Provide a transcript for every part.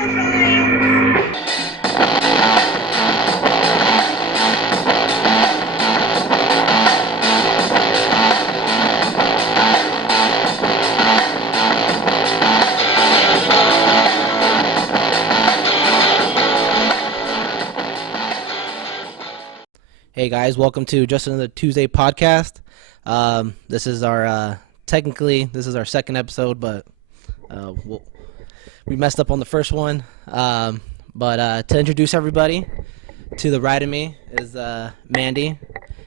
Hey guys, welcome to Just Another Tuesday podcast. This is our technically this is our second episode, but we messed up on the first one. But to introduce everybody, to the right of me is Mandy.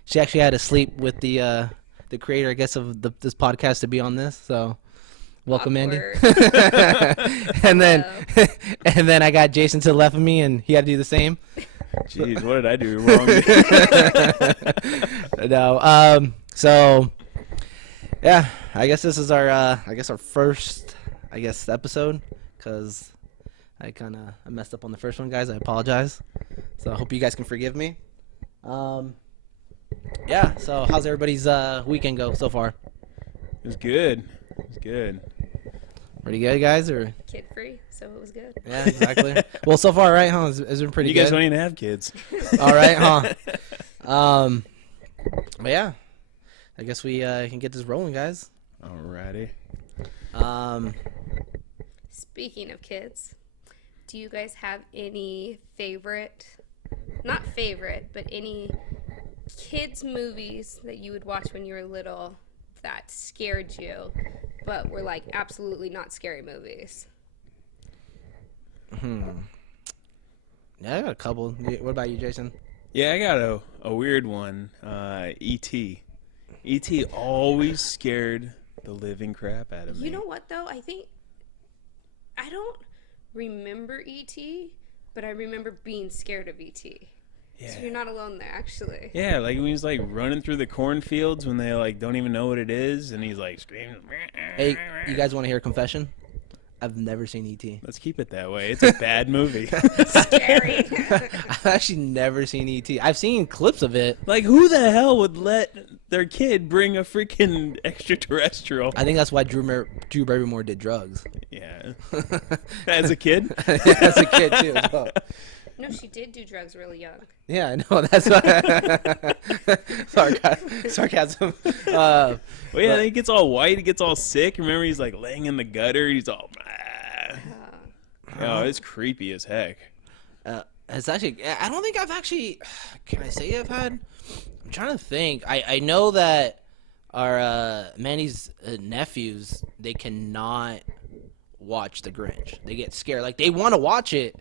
She actually had to sleep with the creator, I guess, of this podcast to be on this. So welcome, Mandy. and then and then I got Jason to the left of me, and he had to do the same. Jeez, what did I do wrong? No. So yeah, I guess this is our our first episode, because I messed up on the first one, guys. I apologize. So I hope you guys can forgive me. Yeah. So how's everybody's weekend go so far? It was good. Pretty good, guys, or kid free, so it was good. Yeah, exactly. Well, so far, right, huh? It's been pretty good. You guys don't even have kids. All right, huh? But yeah, I guess we can get this rolling, guys. Alrighty. Speaking of kids, do you guys have any not favorite, but any kids movies that you would watch when you were little that scared you, but were like absolutely not scary movies? Yeah, I got a couple. What about you, Jason? Yeah, I got a weird one. E.T. E.T. always scared the living crap out of me. You know what, though? I don't remember E.T., but I remember being scared of E.T. Yeah. So you're not alone there, actually. Yeah, like when he's like running through the cornfields when they like don't even know what it is, and he's like screaming. Hey, you guys want to hear a confession? I've never seen E.T. Let's keep it that way. It's a bad movie. Scary. I've actually never seen E.T. I've seen clips of it. Like, who the hell would let their kid bring a freaking extraterrestrial? I think that's why Drew Barrymore did drugs. Yeah. As a kid? As a kid, too, as well. No, she did do drugs really young. Yeah, I know. That's why. Sarcasm. Well, yeah, then he gets all white. He gets all sick. Remember, he's like laying in the gutter. He's all. Oh, it's creepy as heck. It's actually. I don't think I've actually. Can I say I've had? I'm trying to think. I know that our Manny's nephews, they cannot watch The Grinch. They get scared. Like, they want to watch it,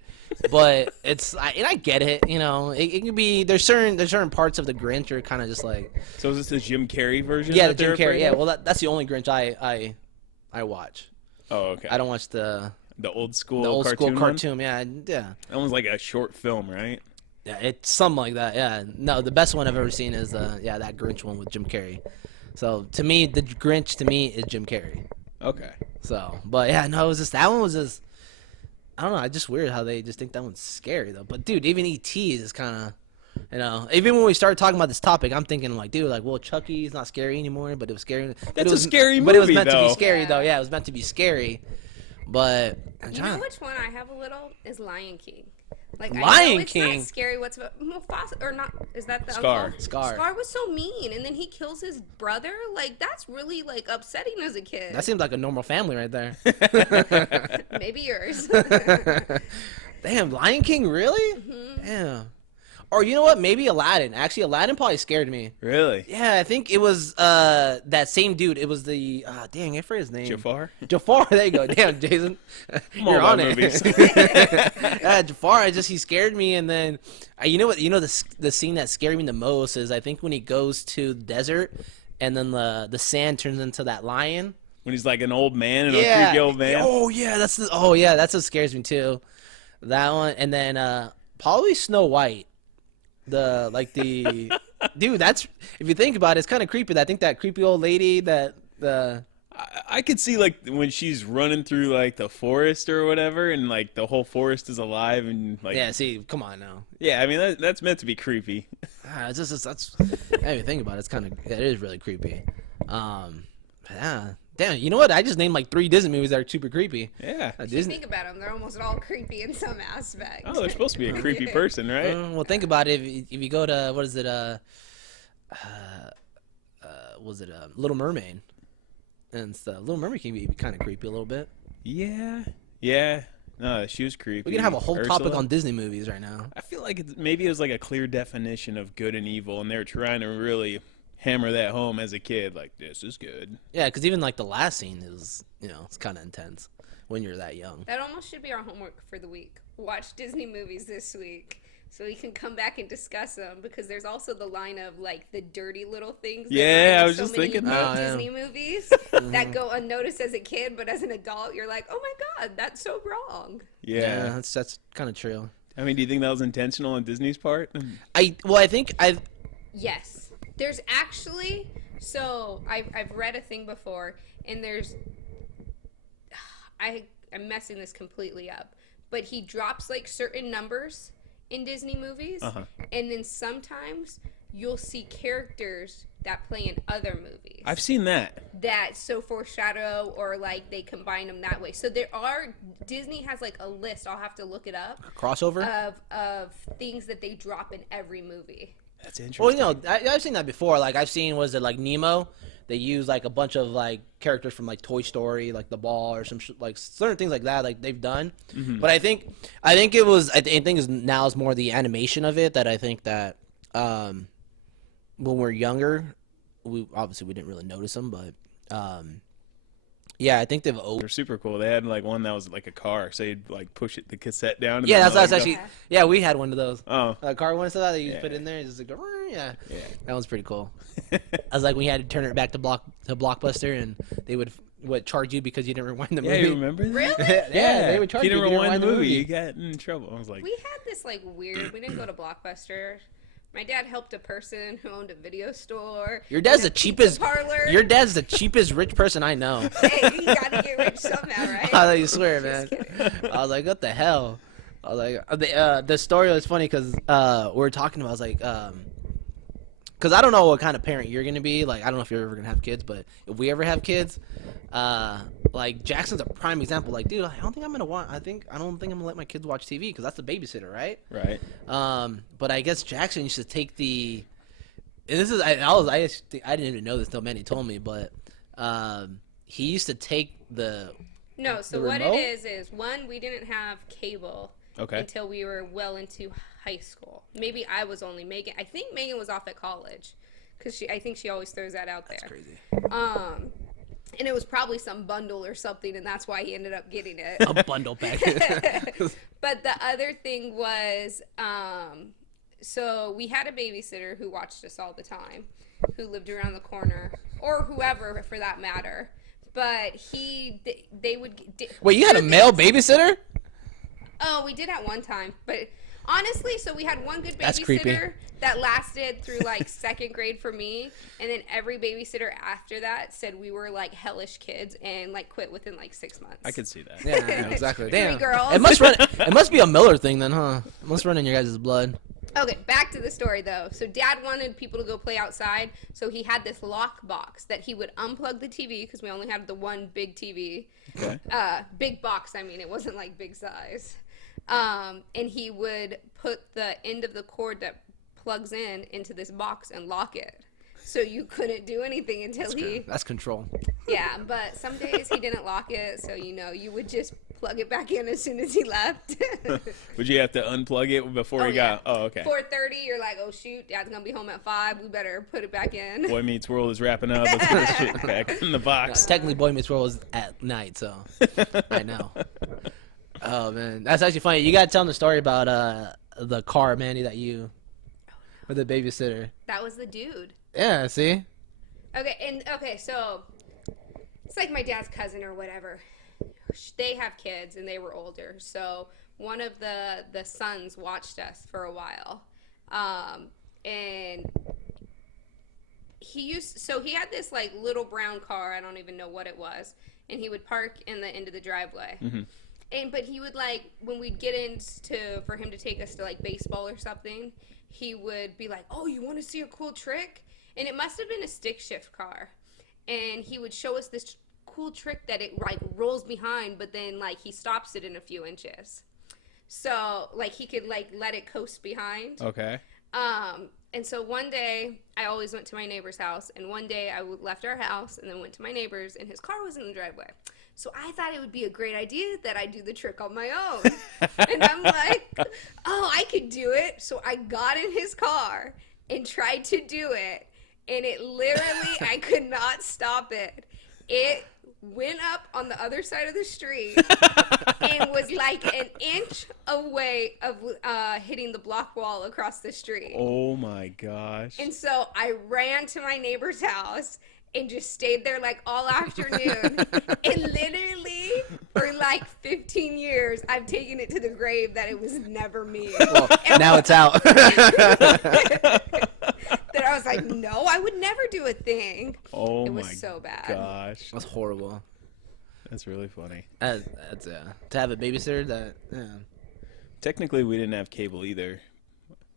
but and I get it. You know, it can be. There's certain parts of The Grinch are kind of just like. So is this the Jim Carrey version? Yeah, the Jim Carrey. Yeah, well, that's the only Grinch I watch. Oh, okay. I don't watch the old school cartoon. Yeah. That one's like a short film, right? Yeah, it's something like that. Yeah. No, the best one I've ever seen is that Grinch one with Jim Carrey. So to me, the Grinch is Jim Carrey. Okay. So, but yeah, no, it was just that one was just. I don't know. It's just weird how they just think that one's scary though. But dude, even E.T. is kind of. You know, even when we started talking about this topic, I'm thinking like, dude, like, well, Chucky's not scary anymore, but it was scary. That's a scary movie, but it was meant though. to be scary, though. Yeah, it was meant to be scary. But you know which one I have a little is Lion King. Like, Lion I know it's King. not scary whatsoever. Mufasa, or not? Is that the Scar? uncle? Scar. Scar was so mean, and then he kills his brother. Like, that's really like upsetting as a kid. That seems like a normal family right there. Maybe yours. Damn, Lion King, really? Mm-hmm. Damn. Or you know what? Maybe Aladdin. Actually, Aladdin probably scared me. Really? Yeah, I think it was that same dude. It was the dang, I forget his name. Jafar. There you go. Damn, Jason, you're on it. Jafar. He scared me, and then you know what? You know the scene that scared me the most is I think when he goes to the desert, and then the sand turns into that lion. When he's like an old man and a creepy old man. Oh yeah, that's what scares me too. That one, and then probably Snow White. Dude, that's, if you think about it, it's kind of creepy. I think that creepy old lady I could see like when she's running through like the forest or whatever, and like the whole forest is alive and like. Yeah, see, come on now. Yeah, I mean that's meant to be creepy. It's just that's. If you think about it, it is really creepy. Yeah, Damn, you know what? I just named like 3 Disney movies that are super creepy. Yeah. If you think about them, they're almost all creepy in some aspect. Oh, they're supposed to be a creepy person, right? Well, think about it. If you go to what is it? Was it Little Mermaid? And stuff. Little Mermaid can be kind of creepy a little bit. Yeah. Yeah. No, she was creepy. We can have a whole topic Ursula. on Disney movies right now. I feel like maybe it was like a clear definition of good and evil, and they were trying to really hammer that home as a kid. Like, this is good. Yeah, because even like the last scene is, it's kind of intense when you're that young. That almost should be our homework for the week. Watch Disney movies this week so we can come back and discuss them, because there's also the line of like the dirty little things. That Yeah, are in I was so just many thinking that. Disney movies that go unnoticed as a kid, but as an adult, you're like, oh my god, that's so wrong. Yeah. that's kind of true. I mean, do you think that was intentional on Disney's part? I think Yes. There's actually, so I've read a thing before, and I'm messing this completely up, but he drops like certain numbers in Disney movies, and then sometimes you'll see characters that play in other movies I've seen that. that so foreshadow, or like they combine them that way. So Disney has like a list, I'll have to look it up, crossover. of things that they drop in every movie. That's interesting. Well, I've seen that before. Like I've seen, was it like Nemo? They use like a bunch of like characters from like Toy Story, like the ball or some like certain things like that. Like they've done, but I think it was. I think is now is more the animation of it that I think that when we're younger, we didn't really notice them, but yeah, I think they've. They're super cool. They had like one that was like a car, so you'd like push the cassette down. And Yeah, then that's let it actually. go. Yeah, we had one of those. Oh. A car one, so that you Yeah. put in there, it's just like, yeah. Yeah. That one's pretty cool. I was like, we had to turn it back to Blockbuster, and they would charge you because you didn't rewind the movie. Yeah, you remember that? Really? Yeah, they would charge if you you didn't if you rewind the rewind the movie, movie. you got in trouble. I was like, We had this like weird. We didn't go to Blockbuster. My dad helped a person who owned a video store. Your dad's and a the cheapest. pizza parlor. Your dad's the cheapest rich person I know. Hey, you gotta get rich somehow, right? I swear, man. Just kidding. I was like, what the hell? I was like, the story was funny because we were talking about. I was like, because I don't know what kind of parent you're gonna be. Like, I don't know if you're ever gonna have kids, but if we ever have kids, like Jackson's a prime example. Like, dude, I don't think I'm gonna let my kids watch TV because that's the babysitter, right? right. But I guess Jackson used to take the. And this is I didn't even know this till Manny told me, but he used to take the. No, so The what remote? it is one, we didn't have cable Okay. until we were well into high school. Maybe I was only Megan. I think Megan was off at college, because I think she always throws that out there. That's crazy. And it was probably some bundle or something, and that's why he ended up getting it. A bundle pack. But the other thing was, so we had a babysitter who watched us all the time, who lived around the corner, or whoever for that matter. But they would. Wait, you had a male babysitter? Oh, we did at one time, but honestly, so we had one good That's creepy. babysitter that lasted through like second grade for me, and then every babysitter after that said we were like hellish kids and like quit within like 6 months. I could see that. Yeah, exactly. Damn. girls. It must be a Miller thing then, huh? It must run in your guys' blood. Okay, back to the story though. So Dad wanted people to go play outside, so he had this lock box that he would unplug the TV, because we only had the one big TV. Okay. Big box, I mean, it wasn't like big size. And he would put the end of the cord that plugs in into this box and lock it. So you couldn't do anything until That's control. Yeah, but some days he didn't lock it, so you would just plug it back in as soon as he left. Would you have to unplug it before you got? Oh, okay. 4:30, you're like, oh shoot, Dad's gonna be home at 5. We better put it back in. Boy Meets World is wrapping up. Let's put this shit back in the box. Technically, Boy Meets World was at night, so I know. Oh man, that's actually funny. You gotta tell them the story about the car, Manny, that you with the babysitter. That was the dude. Yeah, see. Okay, so it's like my dad's cousin or whatever. They have kids and they were older, so one of the sons watched us for a while, and he had this like little brown car. I don't even know what it was, and he would park in the end of the driveway. But he would, like, when we'd get for him to take us to like baseball or something, he would be like, oh, you want to see a cool trick? And it must have been a stick shift car, and he would show us this cool trick that it like rolls behind, but then like he stops it in a few inches. So like he could like let it coast behind. Okay. And so one day I always went to my neighbor's house, and one day I left our house and then went to my neighbor's, and his car was in the driveway. So I thought it would be a great idea that I do the trick on my own. And I'm like, oh, I could do it. So I got in his car and tried to do it. And it literally, I could not stop it. It went up on the other side of the street and was like an inch away of hitting the block wall across the street. Oh my gosh. And so I ran to my neighbor's house and just stayed there like all afternoon. And literally for like 15 years, I've taken it to the grave that it was never me. Well, now it's out. That I was like, no, I would never do a thing. Oh It was my so bad. gosh. That's horrible. That's really funny. That's to have a babysitter that. Yeah. Technically, we didn't have cable either.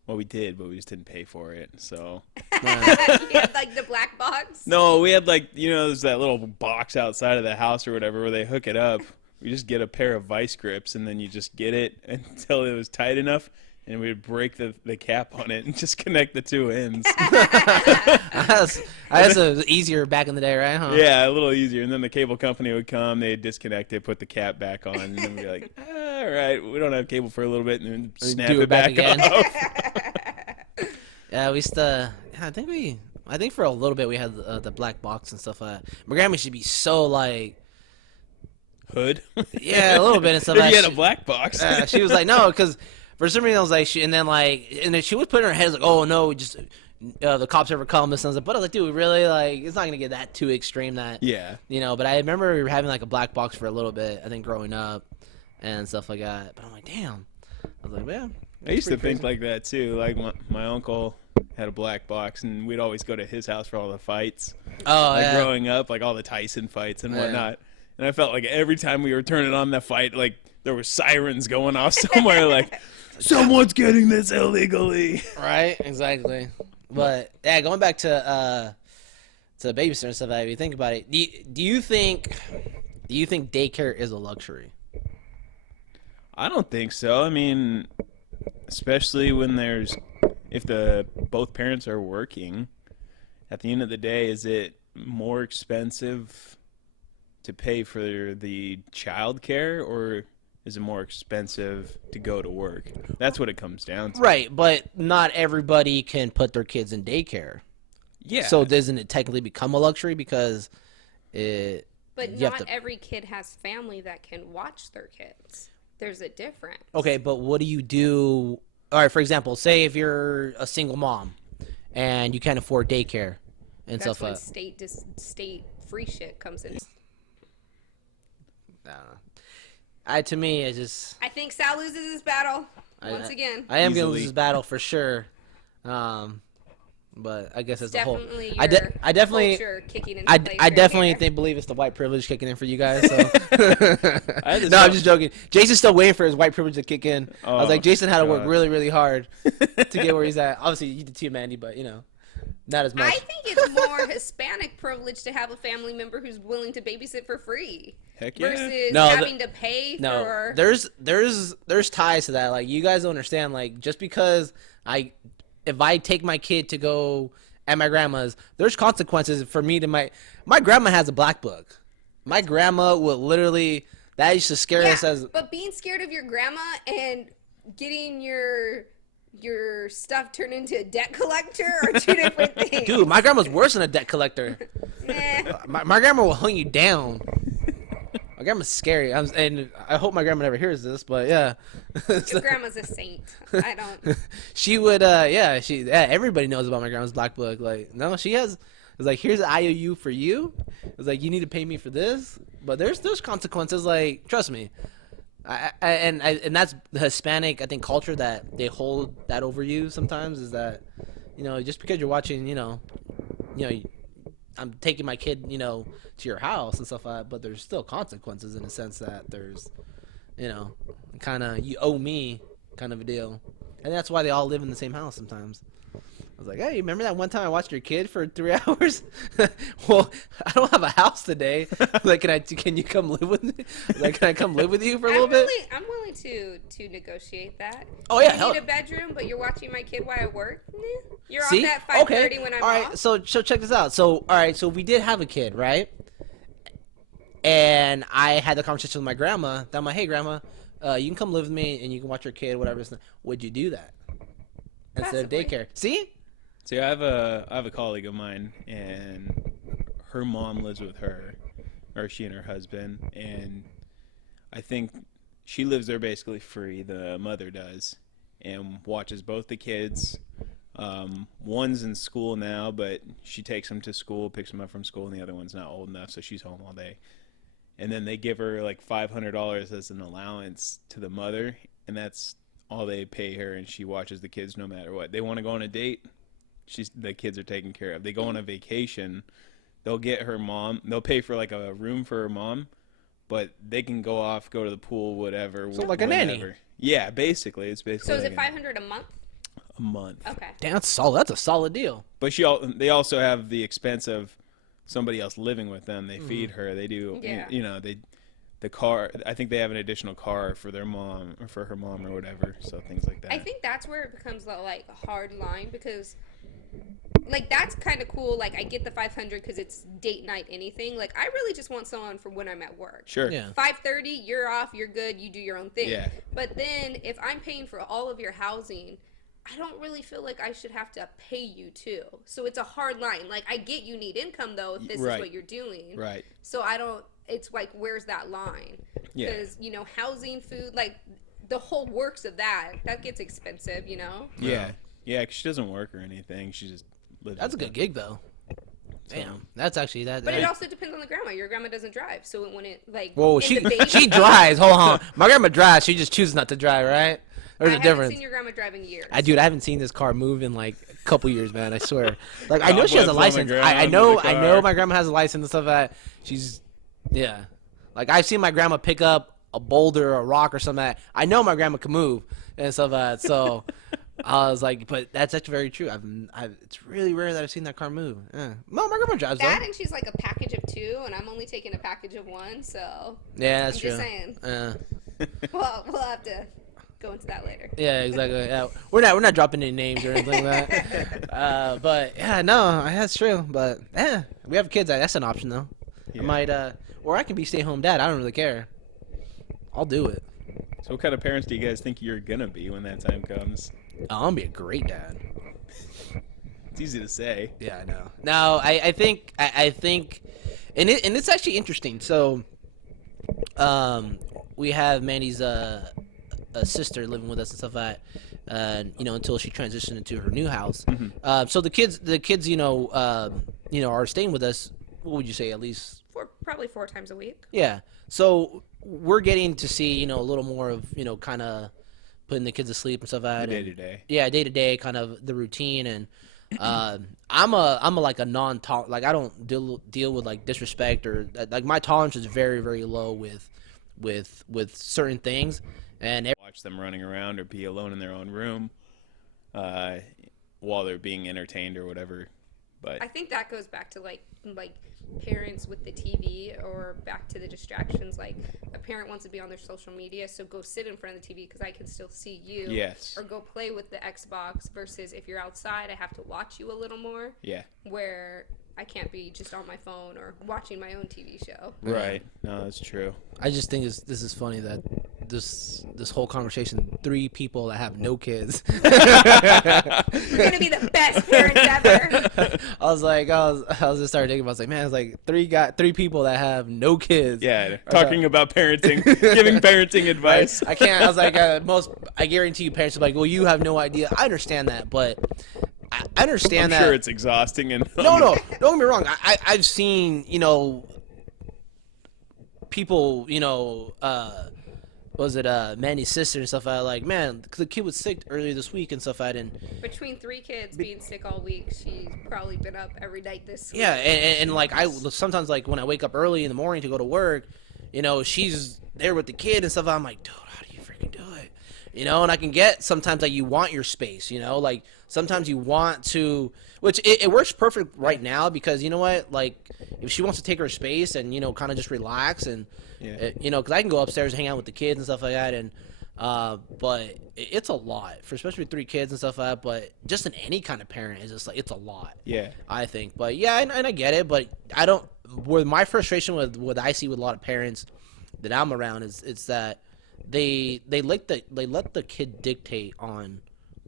Well, we did, but we just didn't pay for it. So You had like the black box. no, we had like there's that little box outside of the house or whatever where they hook it up. We just get a pair of vice grips and then you just get it until it was tight enough, and we would break the cap on it and just connect the two ends. That's easier back in the day, right? Huh? Yeah, a little easier. And then the cable company would come, they'd disconnect it, put the cap back on, and then we'd be like, all right, we don't have cable for a little bit, and then snap do it it back back again. off. Yeah, we used to. Yeah, I think for a little bit we had the black box and stuff like that. My grandma should be so like. Hood? Yeah, a little bit and stuff If like you that. had a black box. She was like, no, because for some reason I was like, and then she would put in her head like, oh no, just the cops ever come, this and that. But I was like, dude, really, like, it's not gonna get that too extreme that, Yeah. But I remember we were having like a black box for a little bit, I think growing up and stuff like that. But I'm like, damn, I was like, man, I used to think like that too. Like my uncle had a black box, and we'd always go to his house for all the fights. oh Like yeah, growing up, like all the Tyson fights and Yeah. whatnot. And I felt like every time we were turning on the fight, like there were sirens going off somewhere, like someone's getting this illegally. right, exactly. But yeah, going back to babysitter and stuff, if you think about it, do you think daycare is a luxury? I don't think so. I mean, especially when if both parents are working, at the end of the day, is it more expensive to pay for the child care, or is it more expensive to go to work? That's what it comes down to. Right, but not everybody can put their kids in daycare. Yeah. So doesn't it technically become a luxury because it? But You have not to- every kid has family that can watch their kids. There's a difference. Okay, but what do you do? All right, for example, say if you're a single mom and you can't afford daycare and That's stuff when like. state free shit comes in. I don't know. To me, it's just. I think Sal loses his battle once again. I am gonna Easily. lose this battle for sure. But I guess as a whole, Definitely your I definitely. culture kicking into I place I right definitely here. believe it's the white privilege kicking in for you guys. So. had this No, I'm thought- just joking. Jason's still waiting for his white privilege to kick in. I was Oh, like, Jason had to work God. really, really hard to get where he's at. Obviously, you did too, Mandy, but not as much. I think it's more Hispanic privilege to have a family member who's willing to babysit for free Heck yeah. versus No, having to pay No, for. there's ties to that. Like, you guys don't understand. Like, just because if I take my kid to go at my grandma's, there's consequences for me to my grandma has a black book. My grandma will literally, that used to scare us as. But being scared of your grandma and getting your stuff turned into a debt collector are two different things. Dude, my grandma's worse than a debt collector. Nah. My grandma will hunt you down. My grandma's scary. And I hope my grandma never hears this, but yeah. Your grandma's a saint. I don't. She would, everybody knows about my grandma's black book. Like, no, she has, it's like, here's an IOU for you. It's like, you need to pay me for this. But there's consequences, like, trust me. And that's the Hispanic, I think, culture that they hold that over you sometimes is that, just because you're watching, I'm taking my kid, to your house and stuff like that, but there's still consequences in the sense that there's, kind of, you owe me kind of a deal. And that's why they all live in the same house sometimes. I was like, hey, remember that one time I watched your kid for 3 hours? Well, I don't have a house today. Like, can you come live with me? Like, can I come live with you for a little bit? I'm willing to negotiate that. Oh, yeah, You hell- need a bedroom, but you're watching my kid while I work. You're See? off at 5:30 when I'm all right, off. so check this out. So, all right, so we did have a kid, right? And I had the conversation with my grandma. That I'm like, hey, grandma, you can come live with me and you can watch your kid, whatever. Would you do that instead of Possibly. daycare? See? So I have a colleague of mine, and her mom lives with her, or she and her husband, and I think she lives there basically free. The mother does, and watches both the kids. One's in school now, but she takes him to school, picks him up from school, and the other one's not old enough, so she's home all day. And then they give her like $500 as an allowance to the mother, and that's all they pay her, and she watches the kids no matter what. They want to go on a date, the kids are taken care of. They go on a vacation, they'll get her mom, they'll pay for like a room for her mom, but they can go off, go to the pool, whatever. So like a nanny. whenever. Yeah, basically, it's basically. So is like it 500 a month? a month? Okay. Damn, that's solid. That's a solid deal. But they also have the expense of somebody else living with them. They feed her. They do. Yeah. The car. I think they have an additional car for their mom or for her mom or whatever. So things like that. I think that's where it becomes like a hard line because, like, that's kind of cool. Like, I get the 500 because it's date night, anything. Like, I really just want someone for when I'm at work. Sure. Yeah. 5:30, you're off, you're good, you do your own thing. Yeah. But then if I'm paying for all of your housing, I don't really feel like I should have to pay you too. So it's a hard line. Like, I get you need income though if this Right. is what you're doing. Right. So I don't. It's like, where's that line? Yeah. Because housing, food, like the whole works of that gets expensive. Yeah. Yeah. 'Cause she doesn't work or anything. She just lives. That's a with good them. gig, though. Damn, that's actually that. But it also depends on the grandma. Your grandma doesn't drive, so when it like Whoa, in the baby, she drives. Hold on, my grandma drives. She just chooses not to drive, right? There's I a haven't difference. seen your grandma drive in years. I haven't seen this car move in like a couple years, man. I swear. Like I know Cobwebs she has a on the license. ground I of know. the I know car. my grandma has a license and stuff like that. She's, yeah. Like I've seen my grandma pick up a boulder or a rock or something. I know my grandma can move and stuff like that. So I was like, but that's actually very true. It's really rare that I've seen that car move. Yeah. No, my grandma drives that, though. and she's like a package of 2, and I'm only taking a package of 1. So Yeah, that's I'm true. just saying. Yeah. We'll have to go into that later. Yeah, exactly. Yeah, we're not dropping any names or anything like that. But yeah, no, that's true. But yeah, we have kids. That's an option though. Yeah. I might, or I can be stay-home dad. I don't really care. I'll do it. So what kind of parents do you guys think you're gonna be when that time comes? I'm gonna be a great dad. It's easy to say. Yeah, I know. No, I think, and it's actually interesting. So, we have Mandy's a sister living with us and stuff like that. Until she transitioned into her new house. So the kids, are staying with us. What would you say? At least, Probably 4 times a week. yeah. So we're getting to see, a little more of, kind of putting the kids to sleep and stuff like that. Day and- to day. Yeah, day to day, kind of the routine, and I'm a like a non-tolerant. Like I don't deal with like disrespect or like my tolerance is very very low with certain things, and Watch them running around or be alone in their own room while they're being entertained or whatever. But I think that goes back to like parents with the TV, or back to the distractions. Like a parent wants to be on their social media, so go sit in front of the TV because I can still see you. yes. Or go play with the Xbox, versus if you're outside, I have to watch you a little more, Yeah. where I can't be just on my phone or watching my own TV show. Right. No, that's true. I just think this is funny that this whole conversation, 3 people that have no kids. You're gonna be the best parents ever. I was just started thinking about, I was like, man, it's like 3 people that have no kids. Yeah. Talking about parenting, giving parenting advice. I can't. I was like, I guarantee you, parents are like, well, you have no idea. I understand that, but I understand I'm that. sure it's exhausting and No, don't get me wrong. I've seen, people, was it Mandy's sister and stuff? I like, man, the kid was sick earlier this week and stuff. I didn't. Between 3 kids being sick all week, she's probably been up every night this week. Yeah, and like I sometimes like when I wake up early in the morning to go to work, she's there with the kid and stuff. I'm like, dude, how do you freaking do it? you know. And I can get sometimes like you want your space, you know, like sometimes you want to, which it works perfect right now because you know what, like if she wants to take her space and you know kind of just relax and you know, because I can go upstairs and hang out with the kids and stuff like that, and but it's a lot for especially with 3 kids and stuff like that. But just in any kind of parent is just like it's a lot. Yeah. I think, but yeah, and I get it, but I don't. Where my frustration with what I see with a lot of parents that I'm around is it's that they let the kid dictate on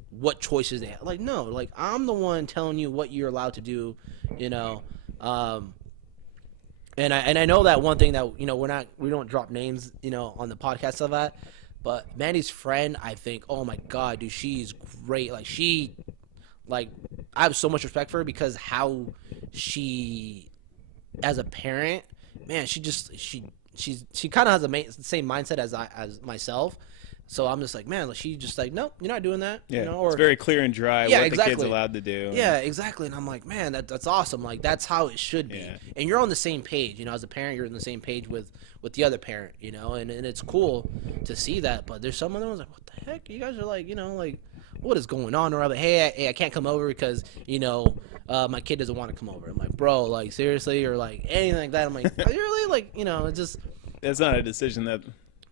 what choices they have. Like no, like I'm the one telling you what you're allowed to do, you know. And I know that one thing that you know we don't drop names, you know, on the podcast of that. But Mandy's friend, I think, oh my god, dude, she's great. Like I have so much respect for her because how she, as a parent, man, she kind of has the same mindset as myself. So I'm just like, man, she just like, nope, you're not doing that. Yeah, you know, or it's very clear and dry Yeah, what the exactly. kid's allowed to do. yeah, exactly. And I'm like, man, that's awesome. Like that's how it should be. Yeah. And you're on the same page, you know, as a parent, you're on the same page with the other parent, you know, and it's cool to see that. But there's some other ones like, what the heck? You guys are like, you know, like what is going on? Or I'm like, hey, I can't come over because, you know, my kid doesn't want to come over. I'm like, bro, like seriously, or like anything like that. I'm like, are you really like, you know, it's just That's not a decision that.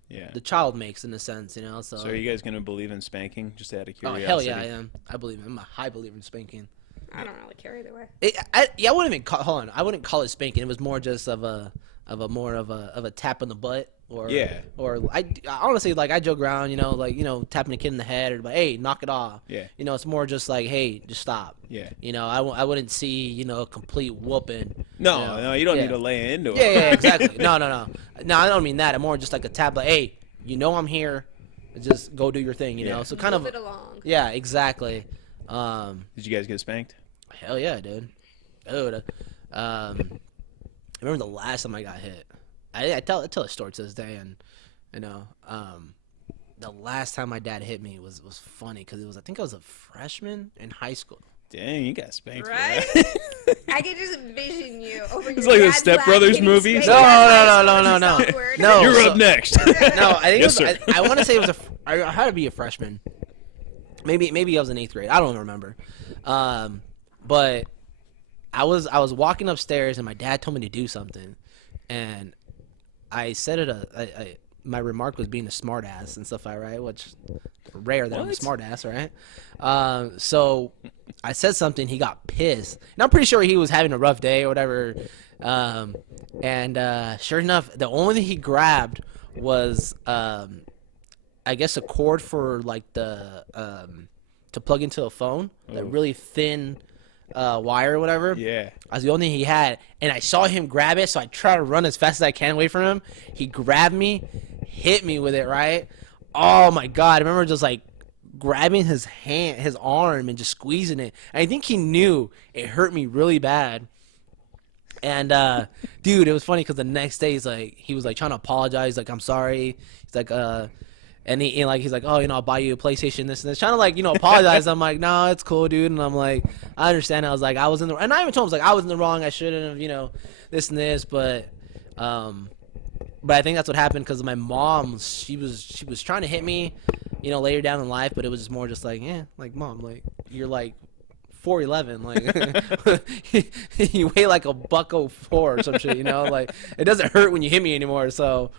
Yeah. the child makes in a sense, you know. So, So are you guys gonna believe in spanking? Just out of oh curiosity. hell yeah, I am. I believe I'm a high believer in spanking. I don't really care either way. I wouldn't even hold on. I wouldn't call it spanking. It was more just of a tap in the butt or Yeah. Or I honestly like I joke around, you know, like you know tapping a kid in the head or like hey knock it off. Yeah. You know, it's more just like hey just stop. Yeah. You know, I wouldn't see you know a complete whooping. No, you know? no, you don't Yeah. need to lay into it. Yeah, exactly. No, I don't mean that. I'm more just like a tap. Like hey, you know I'm here. Just go do your thing. You know, Yeah. so kind Move of it along. yeah, exactly. Did you guys get spanked? Hell yeah, dude. I remember the last time I got hit. I tell a story to this day, and you know, the last time my dad hit me was funny because I think I was a freshman in high school. Dang, you got spanked. Right? For that. I can just envision you over It's your like the dad's Step lap Brothers getting movies. spanked by No. someone awkward. No. You're so- up next. No, I think Yes, it was, sir. I want to say it was I had to be a freshman. Maybe I was in 8th grade. I don't remember. But I was walking upstairs and my dad told me to do something, and I said it. My remark was being a smart ass and stuff like that, right? Which rare that I'm a What? smart ass, right? So I said something. He got pissed, and I'm pretty sure he was having a rough day or whatever. And sure enough, the only thing he grabbed was I guess a cord for like the to plug into a phone, that Oh. really thin wire or whatever. Yeah. I was the only thing he had, and I saw him grab it, so I tried to run as fast as I can away from him. He grabbed me, hit me with it, right? Oh my god! I remember just like grabbing his arm, and just squeezing it. And I think he knew it hurt me really bad. And dude, it was funny because the next day he was trying to apologize, like I'm sorry. He's like and he's like, oh, you know, I'll buy you a PlayStation, this and this, trying to like, you know, apologize. I'm like, no, it's cool, dude. And I'm like, I understand. I was like, I was in the, and I even told him, I was like, I was in the wrong. I shouldn't have, you know, this and this, but I think that's what happened because my mom, she was trying to hit me, you know, later down in life, but it was just more just like, yeah, like mom, like you're like 4'11", like you weigh like a $104 or some shit, you know, like it doesn't hurt when you hit me anymore. So,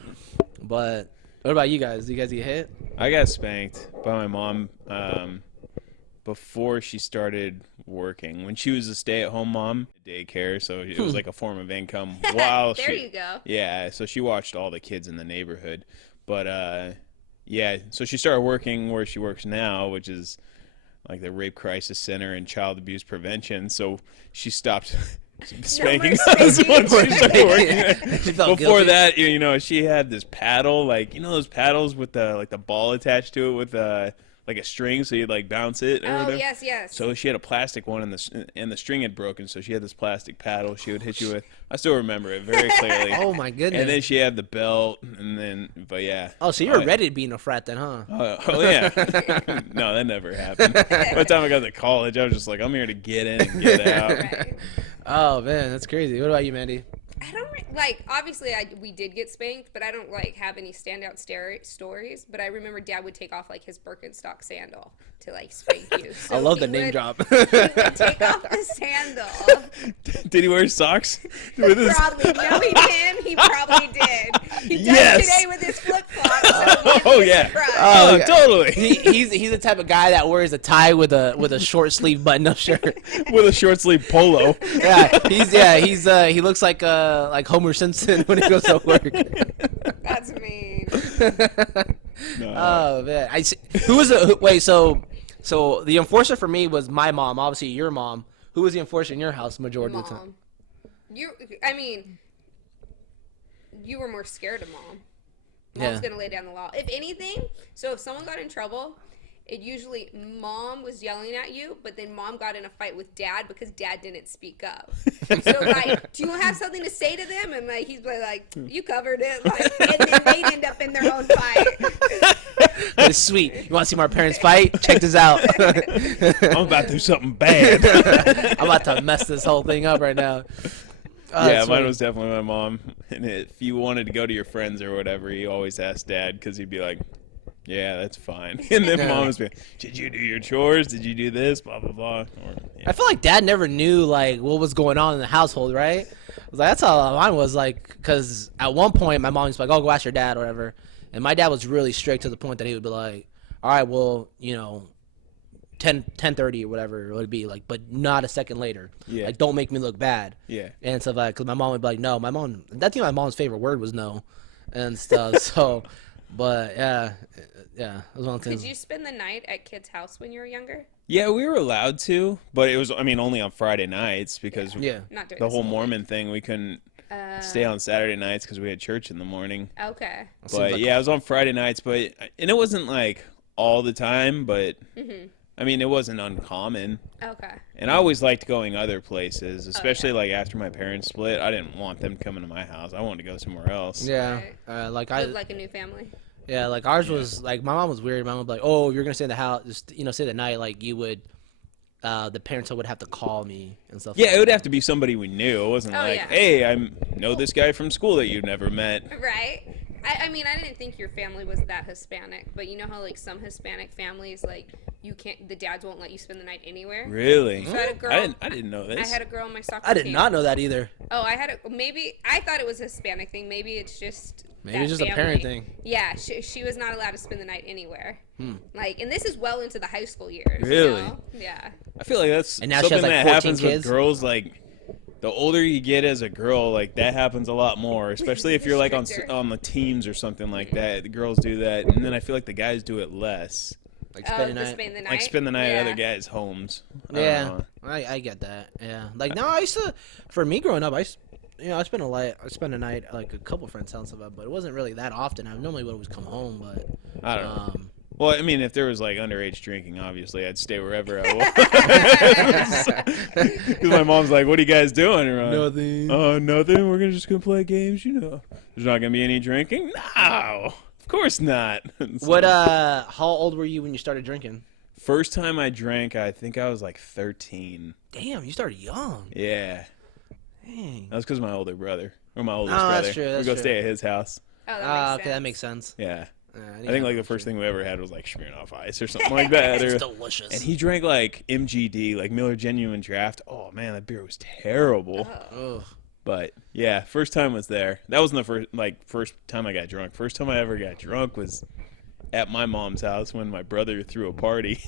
but. What about you guys? Do you guys get hit? I got spanked by my mom before she started working. When she was a stay-at-home mom, daycare, so it was like a form of income. While There you go. Yeah, so she watched all the kids in the neighborhood. But yeah, so she started working where she works now, which is like the Rape Crisis Center and Child Abuse Prevention. So she stopped spanking us spanking. once she started working. She felt Before guilty. that, you know, she had this paddle, like you know those paddles with the ball attached to it with like a string, so you'd like bounce it. Or Oh, whatever. yes. So she had a plastic one, and the string had broken, so she had this plastic paddle she would hit you with. I still remember it very clearly. Oh my goodness. And then she had the belt, and then, but yeah. Oh, so you were ready to be in a frat then, huh? Oh yeah. No, that never happened. By the time I got to college, I was just like, I'm here to get in and get out. Right. Oh man, that's crazy. What about you, Mandy? like obviously we did get spanked, but I don't like have any standout stories. But I remember Dad would take off like his Birkenstock sandal to like spank you. So I love he the name would- drop. He would take off the sandal. Did he wear socks with his? Probably. No, he didn't. He probably did. He does Yes. today with his flip flops. So Oh yeah. Oh, Oh, yeah. totally. He's the type of guy that wears a tie with a short sleeve button up shirt. With a short sleeve polo. He looks like Homer Simpson when he goes to work. That's mean. No. Oh man, who was the wait? So the enforcer for me was my mom. Obviously, your mom. Who was the enforcer in your house majority of the time? Mom. I mean, you were more scared of Mom. Yeah. Mom's gonna lay down the law. If anything, so if someone got in trouble, it usually Mom was yelling at you, but then Mom got in a fight with Dad because Dad didn't speak up. So like, do you have something to say to them? And like he's like, you covered it. Like, and then they'd end up in their own fight. It's sweet. You want to see my parents fight? Check this out. I'm about to do something bad. I'm about to mess this whole thing up right now. Oh, Yeah, that's mine funny. was definitely my mom. And if you wanted to go to your friends or whatever, you always asked Dad because he'd be like, "Yeah, that's fine." And then Yeah. Mom was like, "Did you do your chores? Did you do this? Blah blah blah." Or, yeah. I feel like Dad never knew like what was going on in the household, right? I was like, that's how mine was like, because at one point my mom was like, "Oh, go ask your dad," or whatever, and my dad was really strict to the point that he would be like, "All right, well, 10:30 or whatever it would be like, but not a second later. Yeah. Like, don't make me look bad." Yeah. And stuff like, because my mom would be like, "No," I think my mom's favorite word was no, and stuff. So, but yeah, it was one of the Did things. you spend the night at kids' house when you were younger? Yeah, we were allowed to, but it was, I mean, only on Friday nights because Yeah. Not during the whole school Mormon thing, we couldn't week. stay on Saturday nights because we had church in the morning. Okay. Seems But like- yeah, it was on Friday nights, and it wasn't like all the time, but Mhm. I mean, it wasn't uncommon. Okay. And I always liked going other places, especially yeah. like after my parents split. I didn't want them coming to my house. I wanted to go somewhere else. Yeah, Right. like Live like a new family. Yeah, like ours was like my mom was weird. My mom would be like, "Oh, you're gonna stay in the house, just stay the night." Like you would, the parents would have to call me and stuff. Yeah, like it would that. have to be somebody we knew. It wasn't Oh, like, yeah. hey, I know this guy from school that you've never met. Right. I mean, I didn't think your family was that Hispanic, but you know how like some Hispanic families, like the dads won't let you spend the night anywhere. Really? So I had a girl. I didn't know I this. had a girl on my soccer I did team. not know that either. Oh, maybe I thought it was a Hispanic thing. Maybe it's just Maybe that it's just a parent family. thing. Yeah, she was not allowed to spend the night anywhere. Hmm. Like, and this is well into the high school years. you Really? know? Yeah. I feel like that's And now she something has, like, that 14 happens kids? with girls. Like, the older you get as a girl, like that happens a lot more. Especially if you're like Stricter. on the teams or something like that. The girls do that, and then I feel like the guys do it less. Like Oh, spending to night. spend the night. Like spend the night yeah. at other guys' homes. I don't Yeah, know. I get that. Yeah, like no, I used to. For me growing up, I spent a night at, like a couple friends' house and stuff, but it wasn't really that often. I normally would always come home, but I don't know. um, Well, I mean, if there was like underage drinking, obviously I'd stay wherever I was. Because my mom's like, "What are you guys doing?" Around? nothing. Oh, nothing. We're just gonna play games. There's not gonna be any drinking. No, of course not. So, What how old were you when you started drinking? First time I drank, I think I was like 13. Damn, you started young. Yeah, Dang. that was because my older brother or my oldest Oh, brother. that's true, that's we go true. stay at his house. Oh, that Ah, makes okay, that sense. makes sense. Yeah, Yeah, I think like the first thing we ever had was like Smirnoff Ice or something like that. It's or- delicious. And he drank like MGD, like Miller Genuine Draft. Oh man, that beer was terrible. Oh. Ugh. But yeah, first time was there. That wasn't the first time I got drunk. First time I ever got drunk was at my mom's house when my brother threw a party.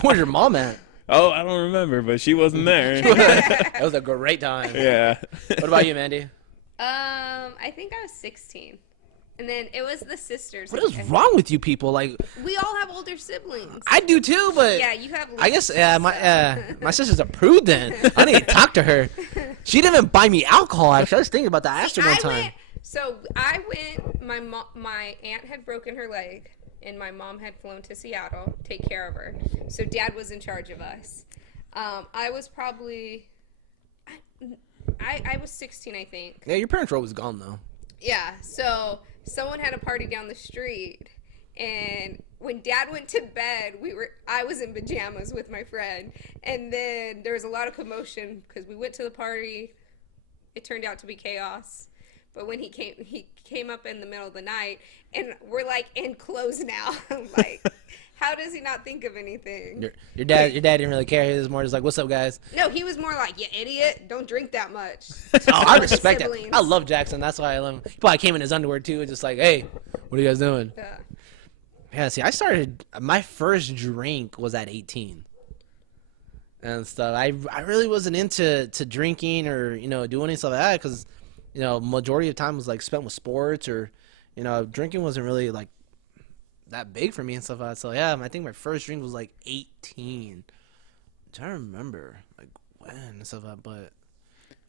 Where's your mom at? Oh, I don't remember, but she wasn't there. That was a great time. Yeah. What about you, Mandy? I think I was 16. And then it was the sisters. What is wrong with you people? Like, We all have older siblings. I do too, but Yeah, you have. I guess my sister's a prude. Then I need to talk to her. She didn't even buy me alcohol. Actually, I was thinking about that. I asked her one time. I went. My aunt had broken her leg, and my mom had flown to Seattle to take care of her. So Dad was in charge of us. I was probably. I was 16, I think. Yeah, your parents were always gone though. Yeah, so someone had a party down the street, and when Dad went to bed, I was in pajamas with my friend, and then there was a lot of commotion because we went to the party. it turned out to be chaos. But when he came up in the middle of the night, and we're like in clothes now. Like, how does he not think of anything? Your dad didn't really care. He was more just like, "What's up, guys?" No, he was more like, "You idiot! Don't drink that much." Oh, I His respect that. siblings. I love Jackson. That's why I love him. He probably came in his underwear too, and just like, "Hey, what are you guys doing?" Yeah. Yeah, see, I started. My first drink was at 18, and stuff. I really wasn't into drinking or doing any stuff like that because majority of time was like spent with sports or drinking wasn't really like that big for me and stuff like that. So yeah, I think my first drink was like 18. I'm trying to remember like when and stuff like that, but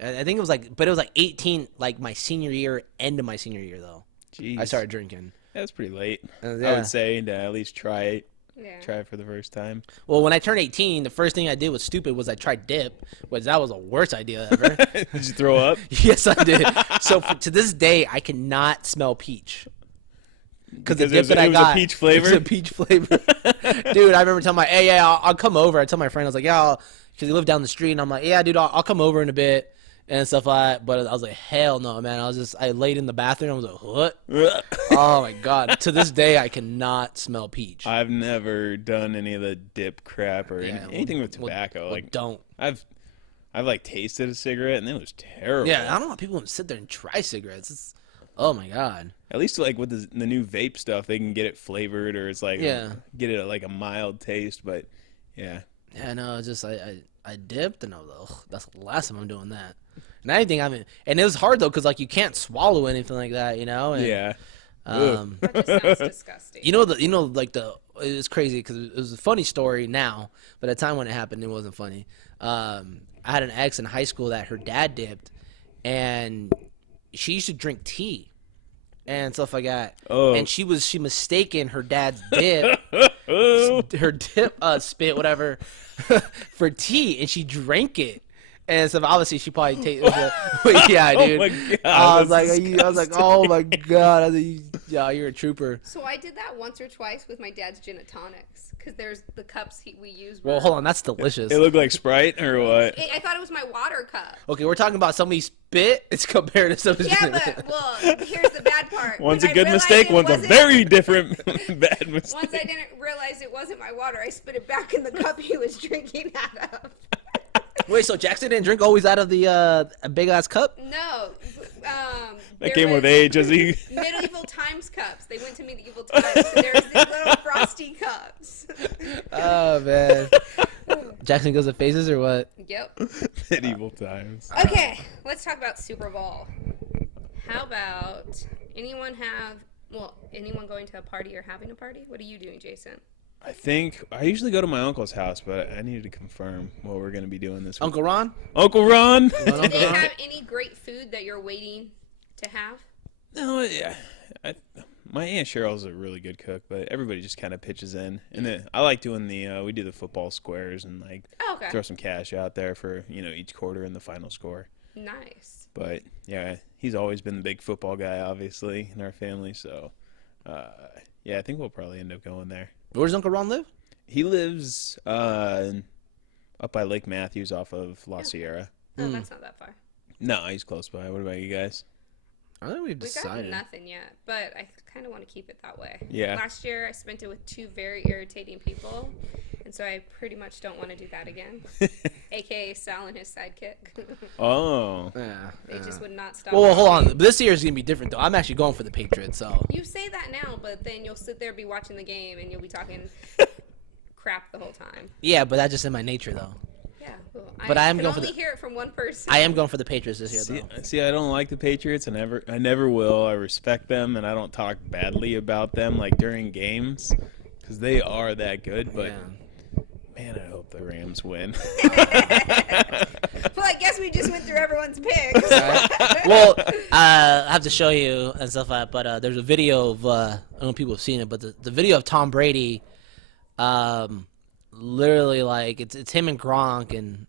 I think it was like 18 like my senior year, end of my senior year though. Jeez. I started drinking. That's pretty late. I Yeah. would say to at least try it Yeah. for the first time. Well, when I turned 18, the first thing I did was stupid was I tried dip, which that was the worst idea ever. Did you throw up? Yes, I did. So to this day, I cannot smell peach. Because the dip that I it was got, a peach flavor? It's a peach flavor. Dude, I remember telling hey, yeah, I'll come over. I tell my friend, I was like, yeah, because he lived down the street, and I'm like, yeah, dude, I'll come over in a bit and stuff like that. But I was like, hell no, man. I laid in the bathroom. I was like, what? Oh my god. To this day, I cannot smell peach. I've never done any of the dip crap or Yeah, anything with well, tobacco. well, Like don't. I've like tasted a cigarette and it was terrible. Yeah, I don't know why people sit there and try cigarettes. Oh my god. At least like with the new vape stuff, they can get it flavored or it's like Yeah. get it like a mild taste. But yeah, Yeah, no, it's just I dipped and I was like, ugh, that's the last time I'm doing that. And I think and it was hard though because like you can't swallow anything like that, And, yeah. That just sounds disgusting. it's crazy because it was a funny story now, but at the time when it happened, it wasn't funny. I had an ex in high school that her dad dipped, and she used to drink tea and stuff like that. Oh. And she mistaken her dad's dip, her dip spit whatever, for tea, and she drank it. And so obviously she probably tasted it. Yeah, dude. Oh my God, I was that's like, oh my god. I was like, yeah, you're a trooper. So I did that once or twice with my dad's gin and tonics because there's the cups we use. Well, hold on, that's delicious. It looked like Sprite or what? I thought it was my water cup. Okay, we're talking about somebody's spit. It's compared to somebody's. Yeah, but well, here's the bad part. One's When a I good realized mistake, it one's a wasn't- very different bad mistake. Once I didn't realize it wasn't my water, I spit it back in the cup he was drinking out of. Wait, so Jackson didn't drink always out of the a big ass cup? No, That there came with was age, as he. Medieval times cups. They went to medieval times, so there was these little frosty cups. Oh man. Jackson goes to phases or what? Yep. Medieval times. Okay, let's talk about Super Bowl. How about anyone going to a party or having a party? What are you doing, Jason? I think I usually go to my uncle's house, but I needed to confirm what we're gonna be doing this week. Uncle Ron? Uncle Ron. Going Do Uncle they Ron? have any great food that you're waiting to have? No, yeah. My Aunt Cheryl's a really good cook, but everybody just kind of pitches in. And then I like doing we do the football squares and like Oh, okay. throw some cash out there for, each quarter and the final score. Nice. But yeah, he's always been the big football guy, obviously, in our family. So, yeah, I think we'll probably end up going there. Where does Uncle Ron live? He lives up by Lake Matthews off of La Sierra. Oh, that's not that far. No, he's close by. What about you guys? I don't think we've We got decided. nothing yet, but I kind of want to keep it that way. Yeah. Last year, I spent it with two very irritating people, and so I pretty much don't want to do that again. AKA Sal and his sidekick. Oh. Yeah. They just would not stop. Well, hold talking. on. This year is gonna be different though. I'm actually going for the Patriots, so. You say that now, but then you'll sit there, be watching the game, and you'll be talking crap the whole time. Yeah, but that's just in my nature though. Yeah. Well, But I am can going for only the- hear it from one person. I am going for the Patriots this year See, though. see, I don't like the Patriots. I never will. I respect them, and I don't talk badly about them like during games because they are that good. But Yeah. man, I hope the Rams win. Well, I guess we just went through everyone's picks. Well, I have to show you and stuff like that, but there's a video of I don't know if people have seen it, but the video of Tom Brady, literally like it's him and Gronk, and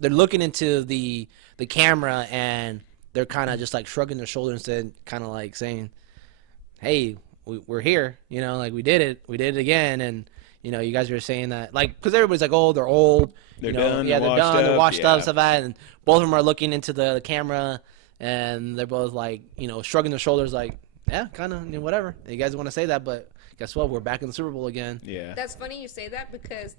they're looking into the camera, and they're kind of just like shrugging their shoulders instead, kind of like saying, "Hey, we're here," like we did it again, and you guys were saying that, like, because everybody's like, oh, they're old. They're you know, done, yeah, they're they're washed done, they're up, washed up, yeah. stuff like that, and both of them are looking into the camera, and they're both like, shrugging their shoulders, like, yeah, kind of, whatever. You guys want to say that, but guess what? We're back in the Super Bowl again. Yeah. That's funny you say that because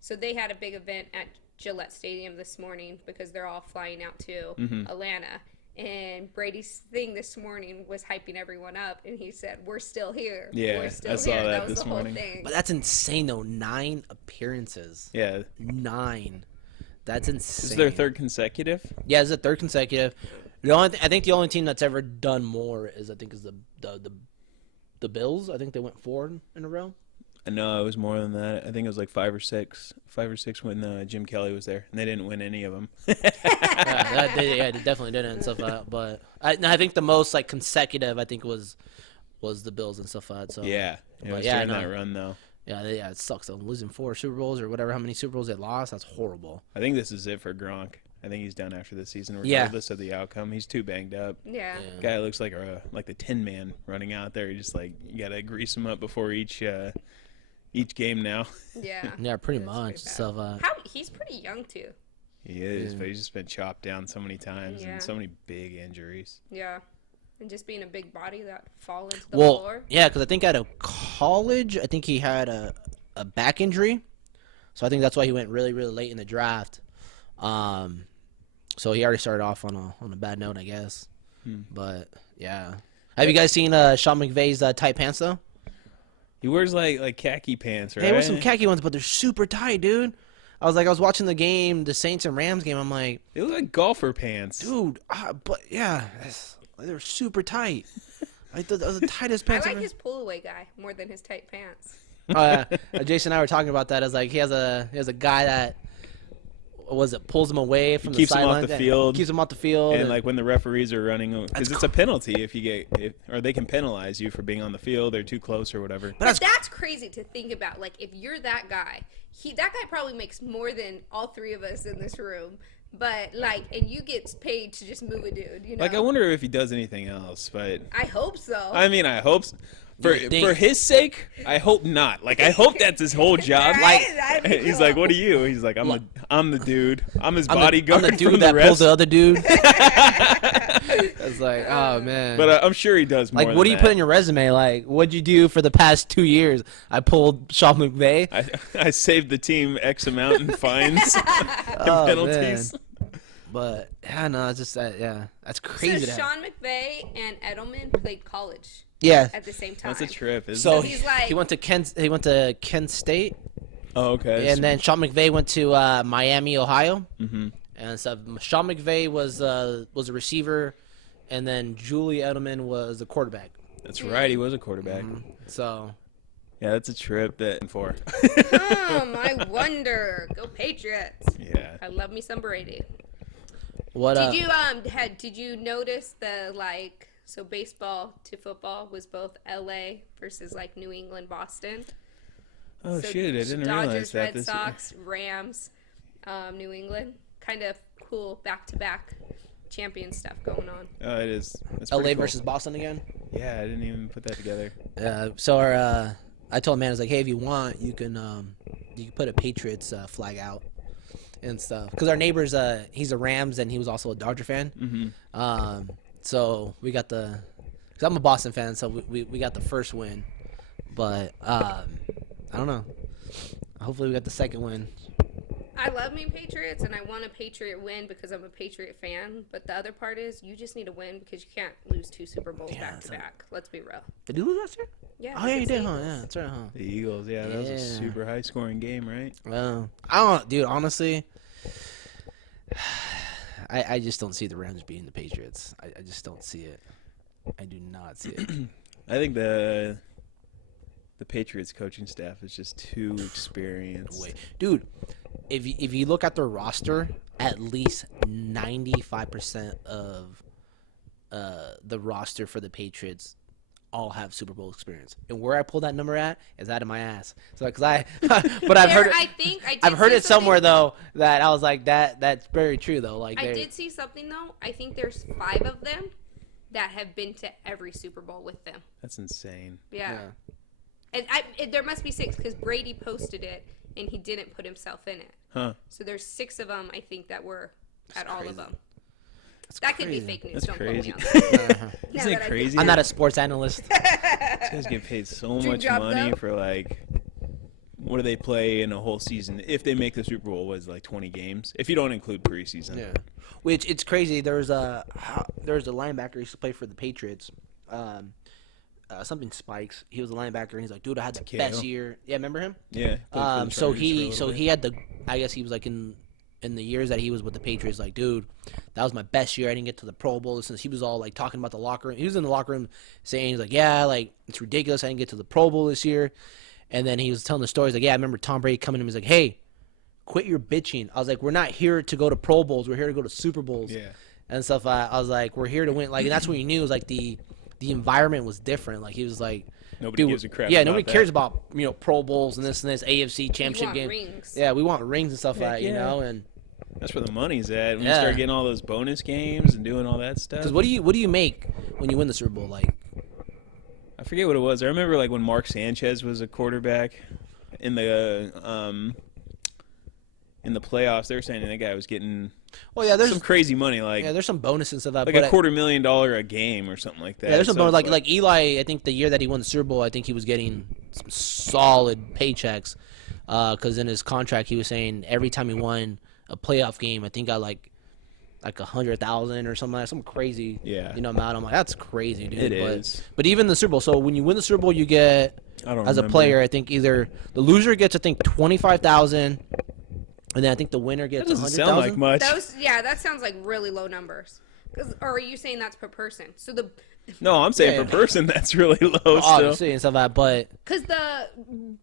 so they had a big event at Gillette Stadium this morning because they're all flying out to Atlanta. And Brady's thing this morning was hyping everyone up, and he said, "We're still here. Yeah, We're still I saw here." that was this the morning. whole thing. But that's insane, though. 9 appearances. Yeah. 9. That's insane. This is their third consecutive? Yeah, it's the third consecutive. I think the only team that's ever done more is the Bills. I think they went 4 in a row. No, it was more than that. I think it was like 5 or 6. 5 or 6 when Jim Kelly was there, and they didn't win any of them. They definitely didn't and stuff like that. But I think the most like consecutive I think was the Bills and stuff like that. So Yeah. It But was yeah, during no. that run, though. yeah, it sucks. Though. Losing 4 Super Bowls or whatever, how many Super Bowls they lost, that's horrible. I think this is it for Gronk. I think he's done after this season, Yeah. regardless of the outcome. He's too banged up. Yeah. Guy looks like the Tin Man running out there. You just like you gotta grease him up before each game now. Yeah. Yeah, pretty That's much. pretty bad. So He's pretty young too. He is, Yeah. but he's just been chopped down so many times Yeah. and so many big injuries. Yeah. And just being a big body that fall into the well, floor. yeah, because I think out of college, I think he had a back injury, so I think that's why he went really really late in the draft. So he already started off on a bad note, I guess. But yeah, have you guys seen Sean McVay's tight pants though? He wears like khaki pants, right? Hey, wears some khaki ones, but they're super tight, dude. I was watching the game, the Saints and Rams game. I'm like, They look like golfer pants. dude, but yeah, they're super tight. Like those are the tightest I pants. like ever. his pull away guy more than his tight pants. Jason and I were talking about that. As like he has a guy that pulls him away from the keeps him off sideline. the field. Keeps him off the field. And like when the referees are running, because it's a penalty if you or they can penalize you for being on the field or too close or whatever. But that's crazy to think about. Like, if you're that guy, that guy probably makes more than all 3 of us in this room. But, like, and you get paid to just move a dude, you know? Like I wonder if he does anything else, but I hope so. I mean I hope. For think. his sake, I hope not. Like I hope that's his whole job. Right? That'd be He's cool. like, "What are you?" He's like, "I'm the dude. I'm his I'm bodyguard the dude from that the pulls rest." the other dude. It's like, oh man. But I'm sure he does more. like, what do you than put in your resume? Like, what'd you do for the past 2 years? I pulled Sean McVay. I saved the team X amount in fines and Oh, penalties. But yeah, no, it's just yeah, that's crazy. So to have. Sean McVay and Edelman played college Yeah. at the same time. That's a trip, isn't So it? he's like- he went to Kent State, Oh, okay. and then Sean McVay went to Miami, Ohio. Mm-hmm. And so Sean McVay was a receiver, and then Julie Edelman was a quarterback. That's right. He was a quarterback. So Yeah, that's a trip that for. I wonder. Go Patriots. Yeah. I love me some Brady. what? Did you notice the so baseball to football was both LA versus like New England, Boston. Oh So shit! I didn't Dodgers, realize that. Red Sox, Rams, New England. Kind of cool back-to-back champion stuff going on. Oh, it is. That's LA pretty cool. versus Boston again. Yeah, I didn't even put that together. So I told man, I was like, hey, if you want, you can put a Patriots flag out and stuff. Because our neighbor's he's a Rams and he was also a Dodger fan. Mm-hmm. So we got because I'm a Boston fan, so we got the first win. But I don't know. Hopefully we got the second win. I love me Patriots, and I want a Patriot win because I'm a Patriot fan. But the other part is you just need to win because you can't lose 2 Super Bowls Yeah, back to back. Let's be real. Did you lose last year? Yeah. Oh yeah, you against did, the huh? Eagles. Yeah, that's right, huh? The Eagles. Yeah, that was a Yeah. super high-scoring game, right? Well, I don't, dude. Honestly, I just don't see the Rams beating the Patriots. I just don't see it. I do not see it. I think the Patriots coaching staff is just too experienced. Wait, dude. If you look at their roster, at least 95% of the roster for the Patriots all have Super Bowl experience. And where I pulled that number at is out of my ass. So, but I've heard it. I've heard it somewhere though that I was like that's very true though. Like I did see something though. I think there's 5 of them that have been to every Super Bowl with them. That's insane. Yeah. And there must be 6 because Brady posted it and he didn't put himself in it. Huh. So there's 6 of them, I think, that were at all of them. That's That could be crazy. fake news. That's Don't crazy. quote me on that. Uh-huh. Now Isn't it that I crazy? I'm not a sports analyst. These guys get paid so Dream much job, money though. for like, what do they play in a whole season? If they make the Super Bowl, was like 20 games. If you don't include preseason. Yeah, which it's crazy. There was a linebacker who used to play for the Patriots. Something Spikes. He was a linebacker, and he's like, dude, I had the best KO. year. Yeah, remember him? Yeah. played for the So Chargers for a he little bit. had the. I guess he was like in the years that he was with the Patriots, like, dude, that was my best year. I didn't get to the Pro Bowl. Since he was all like talking about the locker room, he was in the locker room saying, he's like, yeah, like it's ridiculous. I didn't get to the Pro Bowl this year. And then he was telling the stories like, yeah, I remember Tom Brady coming to him. He's like, hey, quit your bitching. I was like, we're not here to go to Pro Bowls. We're here to go to Super Bowls. Yeah. And stuff. I was like, we're here to win. Like, and that's when you knew it was like the environment was different. Like he was like, Nobody dude, gives a crap. yeah, about nobody that. cares about Pro Bowls and this AFC You Championship want game. rings. Yeah, we want rings and stuff like that, you yeah. know. And That's where the money's at. When Yeah. you start getting all those bonus games and doing all that stuff. because what do you make when you win the Super Bowl? Like, I forget what it was. I remember like when Mark Sanchez was a quarterback in the playoffs. They were saying that guy was getting oh yeah, there's some crazy money, like there's some bonuses and stuff like like that. a $250,000 a game or something like that. Yeah, there's some So bonus. it's Like Eli, I think the year that he won the Super Bowl, I think he was getting some solid paychecks. Because in his contract, he was saying every time he won a playoff game, I think got like 100,000 or something like that, some crazy Yeah. amount. I'm like, that's crazy, dude. It but, is. But even the Super Bowl. So when you win the Super Bowl, you get I don't as a remember. player, I think either the loser gets 25,000, and then I think the winner That gets doesn't 100,000. sound like much. That sounds like really low numbers. Or are you saying that's per person? So No, I'm saying Yeah, per person that's really low. Still. Obviously and stuff like that, but because the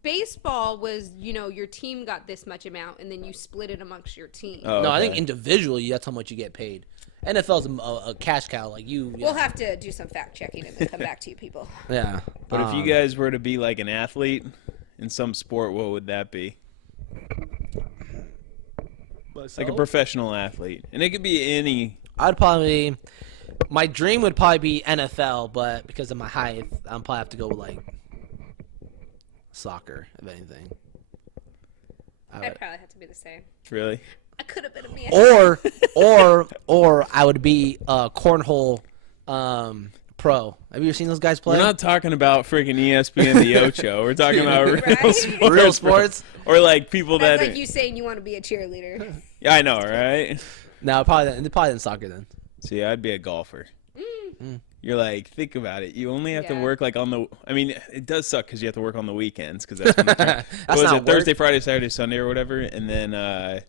baseball was, your team got this much amount, and then you split it amongst your team. Oh, no, I okay. think individually that's how much you get paid. NFL's a cash cow, like you. We'll have to do some fact checking and then come back to you people. Yeah. But if you guys were to be like an athlete in some sport, what would that be? Like a professional athlete, and it could be any. I'd probably. My dream would probably be NFL, but because of my height, I'd probably have to go with like soccer, if anything. I'd probably have to be the same. Really? I could have been a man. Or I would be a cornhole pro. Have you ever seen those guys play? We're not talking about freaking ESPN the Ocho. We're talking about real Right? sports, real sports. or like people That's that. like you saying you want to be a cheerleader. Yeah, I know, right? No, probably in soccer then. See, I'd be a golfer. You're like, think about it. You only have to Yeah. work like on the. I mean, it does suck because you have to work on the weekends because that's when the That's what was not it, Thursday, work. Friday, Saturday, Sunday, or whatever, and then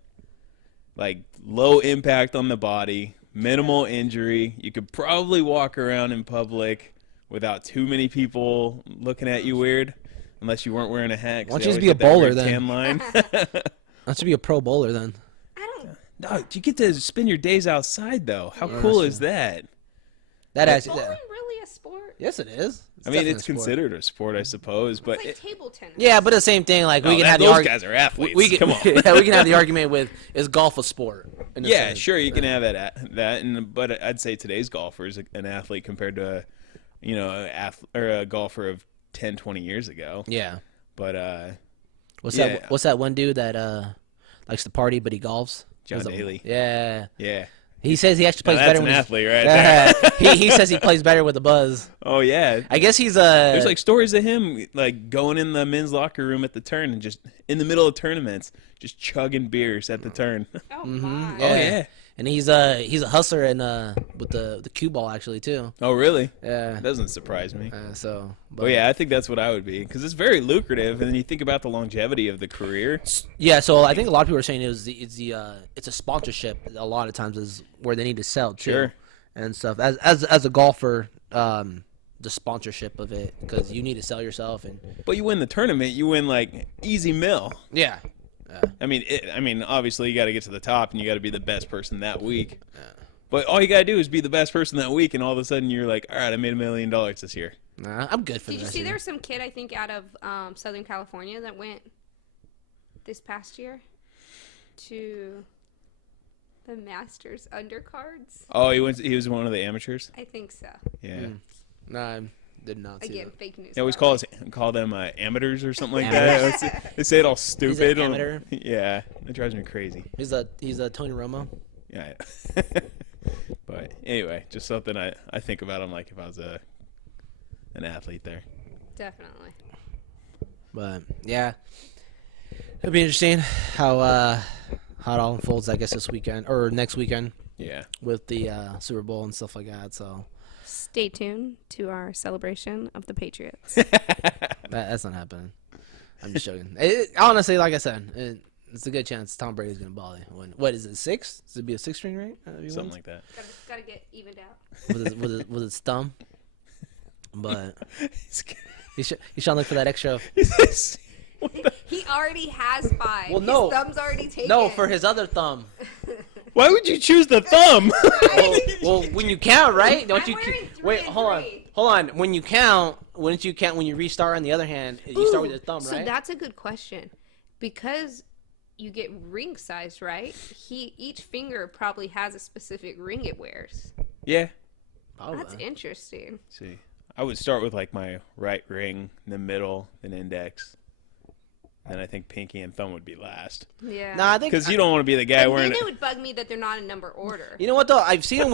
like low impact on the body, minimal injury. You could probably walk around in public without too many people looking at you weird, unless you weren't wearing a hat. 'cause Why they don't you just always be a got that bowler red then? tan line. I should be a pro bowler then. I don't. No, you get to spend your days outside though. How cool is that? That Is actually. bowling really a sport? Yes, it is. I mean, definitely it's a sport. considered a sport, I suppose, but It's like it, table tennis. Yeah, but the same thing. Like we no, can that- have the those argument. guys are athletes. We can, Come on. yeah, we can have the argument with is golf a sport? in a Yeah, sense. sure, you can have but I'd say today's golfer is an athlete compared to, a golfer of 10, 20 years ago. Yeah. But What's Yeah. that? What's that one dude that likes to party but he golfs? John What's that- Daly. Yeah. yeah, He says he actually plays that's better an when he's- athlete right there. Yeah. he says he plays better with the buzz. Oh yeah, I guess he's there's like stories of him like going in the men's locker room at the turn and just in the middle of tournaments, just chugging beers at the turn. Oh my. Yeah. Oh yeah. And he's a hustler and with the cue ball actually too. Oh really? Yeah. That doesn't surprise me. So. But yeah, I think that's what I would be because it's very lucrative, and then you think about the longevity of the career. Yeah, so I think a lot of people are saying it's a sponsorship. A lot of times is where they need to sell too, Sure. and stuff. As a golfer, the sponsorship of it because you need to sell yourself and But you win the tournament, you win like easy mill. yeah, I mean, obviously you got to get to the top, and you got to be the best person that week. But all you got to do is be the best person that week, and all of a sudden you're like, all right, I made $1 million this year. nah, I'm good for Did you this. see there was some kid I think out of Southern California that went this past year to the Masters undercards? Oh, he was one of the amateurs. I think so. Yeah. Nah, I did not see Again, that. fake news. They always probably. call call them amateurs or something like Amateurs. that. They say it all stupid. amateur. Yeah, it drives me crazy. He's a Tony Romo. Yeah. But anyway, just something I think about. I'm like, if I was an athlete there. Definitely. But yeah, it'll be interesting how it all unfolds. I guess this weekend or next weekend Yeah. with the Super Bowl and stuff like that. So Stay tuned to our celebration of the Patriots. that's not happening. I'm just joking. Honestly, like I said, it's a good chance Tom Brady's gonna ball it. What is it? 6? Does it be a 6-string rate? Something like that. Gotta get evened out. With his thumb. But he's trying to look for that extra. He already has 5. Well, no. His thumb's already taken. No, for his other thumb. Why would you choose the thumb? Well, when you count, right? Don't I'm you? wearing 3 Wait, and hold 3. on. When you count, wouldn't you count when you restart on the other hand? You start with your thumb, So right? that's a good question. Because you get ring sized, right? Each finger probably has a specific ring it wears. Yeah. Probably. That's interesting. See, I would start with like my right ring, the middle, then index. Then I think pinky and thumb would be last. Yeah. Nah, I think Because you don't want to be the guy And wearing then it. it would bug me that they're not in number order. You know what though? I've seen him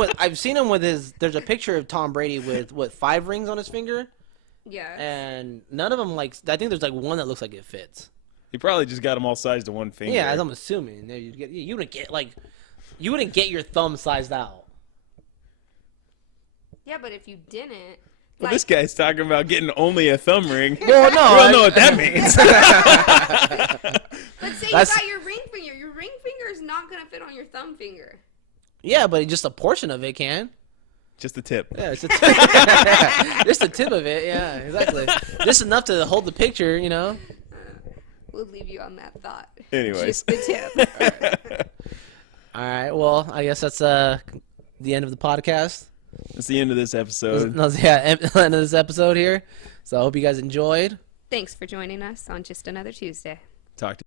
with his. There's a picture of Tom Brady with 5 rings on his finger, Yeah. and none of them like. I think there's like one that looks like it fits. He probably just got them all sized to one finger. Yeah, as I'm assuming. You wouldn't get your thumb sized out. Yeah, but if you didn't, Well, this guy's talking about getting only a thumb ring. Well, no, We all know what that means. let's say That's- you got your ring finger. Your ring finger is not gonna fit on your thumb finger. Yeah, but just a portion of it can. Just the tip. Yeah, it's just the tip of it. Yeah, exactly. Just enough to hold the picture, you know. We'll leave you on that thought. Anyways. Just the tip. All right. Well, I guess that's the end of the podcast. That's the end of this episode. End of this episode here. So I hope you guys enjoyed. Thanks for joining us on Just Another Tuesday. Talk to